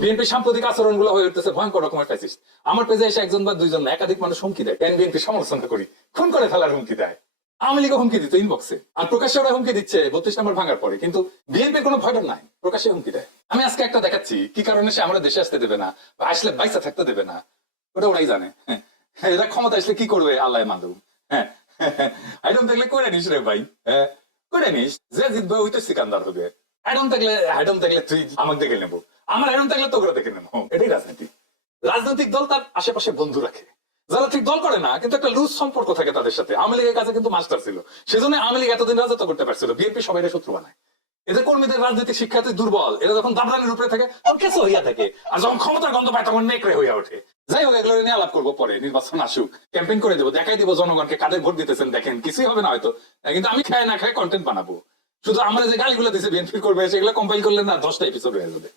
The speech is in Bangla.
বিএনপি সাম্প্রতিক আচরণগুলো হয়ে উঠতেছে, ভয়ঙ্কর রকমের ফ্যাসিস আমার পেজে এসে একজন বা দুইজন একাধিক মানুষ হুমকি দেয়। কেন বিএনপি সমালোচনা করি। খুন করে ফেলার হুমকি দেয়। আওয়ামী লীগও হুমকি দিত ইনবক্সে আর প্রকাশ্যে ওরা হুমকি দিচ্ছে, বত্রিশ নম্বর ভাঙার পরে। কিন্তু বিএনপির কোনো ভয়ডর নাই। প্রকাশ্যে হুমকি দেয়। আমি আজকে একটা দেখাচ্ছি, কি কারণে সে আমরা দেশে আসতে দেবে না, বা আসলে বাইসা থাকতে দেবে না। ওটা ওরাই জানে। হ্যাঁ এরা ক্ষমতা আসলে কি করবে, আল্লাহ মালুম হ্যাঁ আইডম দেখলে করে নিস রে ভাই। হ্যাঁ করে নিস, যে জিতবে ওই তো সিকান্দার হবে। আইডম দেখলে আইডম দেখলে তুই আমাকে দেখে নেব। আমার আইডম থাকলে তোকে দেখে নেব। এটাই রাজনীতি। রাজনৈতিক দল তার আশেপাশে বন্ধু রাখে। যারা ঠিক দল করে না, কিন্তু একটা লুজ সম্পর্ক থাকে তাদের সাথে। আওয়ামী লীগের কাছে কিন্তু মাস্টার ছিল। সেজন্য আওয়ামী লীগ এতদিন রাজত্ব করতে পারছিল। বিএনপি সবাই শত্রু বানায়। এদের কর্মীদের রাজনৈতিক শিক্ষাতে দুর্বল। এরা যখন দাবরানির উপরে থাকে, তখন কেসে হইয়া থাকে। আর যখন ক্ষমতার গন্ধ পায়, তখন নেকড়ে হইয়া ওঠে। যাই হোক, এগুলো নিয়ে আলাপ করব পরে। নির্বাচন আসুক। ক্যাম্পেইন করে দেবো, দেখাই দিব জনগণকে। কাদের ভোট দিতেছেন, দেখেন। কিছুই হবে না হয়তো। কিন্তু আমি খায় না খায় কন্টেন্ট বানাবো। শুধু আমরা যে গালিগুলো দিছে বিএনপি করবে সেগুলো কম্পাইল করলে না দশটা এপিসোড হয়ে যাবে।